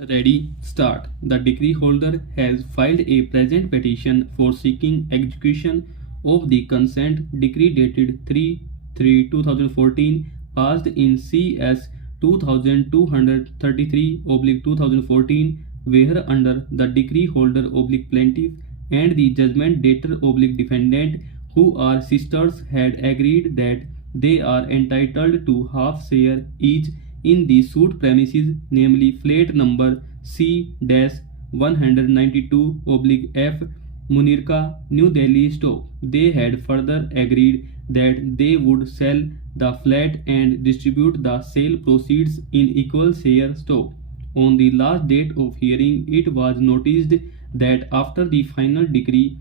Ready, start. The decree holder has filed a present petition for seeking execution of the consent decree dated 3/3/2014 passed in CS 2233/2014, where under the decree holder plaintiff and the judgment debtor defendant, who are sisters, had agreed that they are entitled to half share each in the suit premises, namely flat number C-192/F, Munirka, New Delhi store. They had further agreed that they would sell the flat and distribute the sale proceeds in equal share store. On the last date of hearing, it was noticed that after the final decree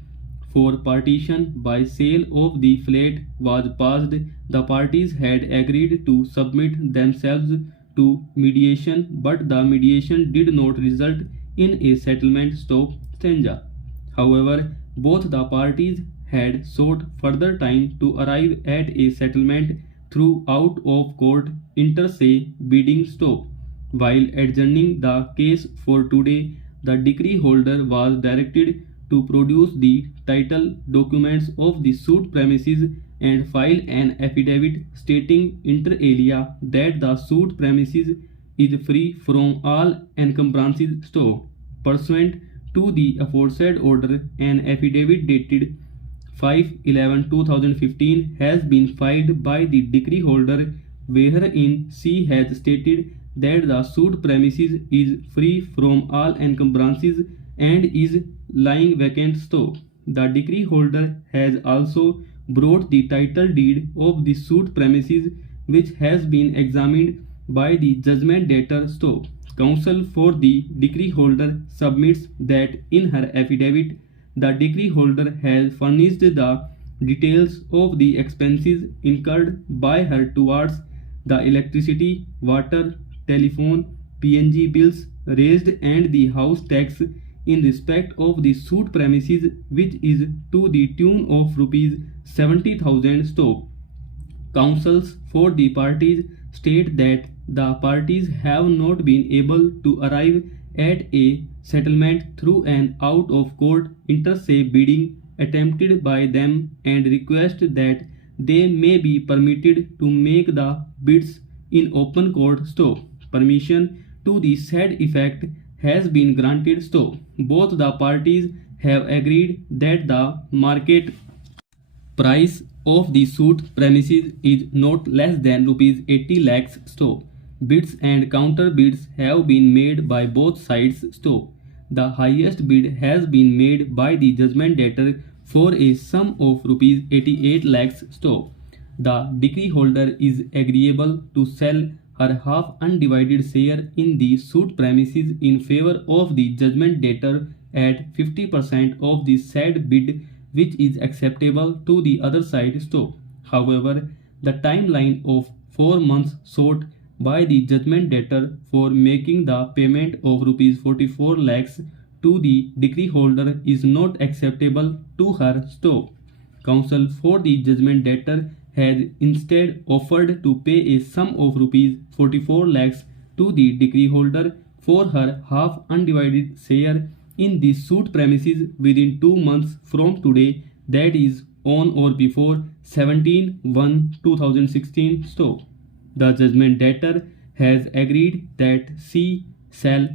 for partition by sale of the flat was passed, the parties had agreed to submit themselves to mediation, but the mediation did not result in a settlement stanza. However, both the parties had sought further time to arrive at a settlement through out of court inter se bidding stop. While adjourning the case for today, the decree holder was directed to produce the title documents of the suit premises and file an affidavit stating inter alia that the suit premises is free from all encumbrances store. Pursuant to the aforesaid order, an affidavit dated 5/11/2015 has been filed by the decree holder, wherein she has stated that the suit premises is free from all encumbrances and is lying vacant store. The decree holder has also brought the title deed of the suit premises, which has been examined by the judgment debtor store. Counsel for the decree holder submits that in her affidavit, the decree holder has furnished the details of the expenses incurred by her towards the electricity, water, telephone, PNG bills raised and the house tax in respect of the suit premises, which is to the tune of rupees 70,000 store. Counsels for the parties state that the parties have not been able to arrive at a settlement through an out of court inter se bidding attempted by them and request that they may be permitted to make the bids in open court store. Permission to the said effect has been granted so both the parties have agreed that the market price of the suit premises is not less than rupees 80 lakhs store. Bids and counter bids have been made by both sides store. The highest bid has been made by the judgment debtor for a sum of rupees 88 lakhs store. The decree holder is agreeable to sell her half undivided share in the suit premises in favor of the judgment debtor at 50% of the said bid, which is acceptable to the other side store. However, the timeline of 4 months sought by the judgment debtor for making the payment of rupees 44 lakhs to the decree holder is not acceptable to her store. Counsel for the judgment debtor has instead offered to pay a sum of rupees 44 lakhs to the decree holder for her half undivided share in the suit premises within 2 months from today, that is on or before 17/1/2016 store. The judgment debtor has agreed that she shall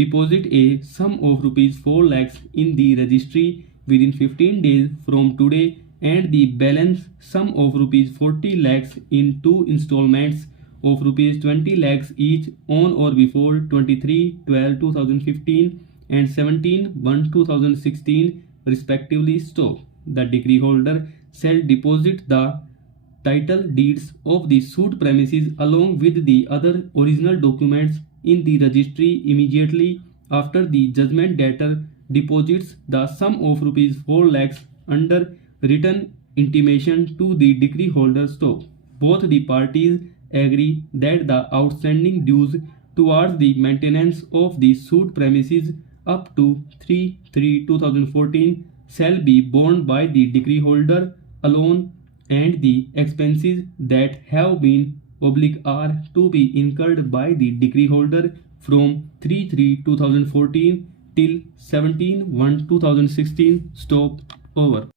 deposit a sum of rupees 4 lakhs in the registry within 15 days from today and the balance sum of rupees 40 lakhs in two installments of rupees 20 lakhs each on or before 23/12/2015 and 17/1/2016 respectively store. The decree holder shall deposit the title deeds of the suit premises along with the other original documents in the registry immediately after the judgment debtor deposits the sum of rupees 4 lakhs under written intimation to the decree holder store. Both the parties agree that the outstanding dues towards the maintenance of the suit premises up to 3/3/2014 shall be borne by the decree holder alone and the expenses that have been R to be incurred by the decree holder from 3/3/2014 till 17/1/2016. Stop. Over.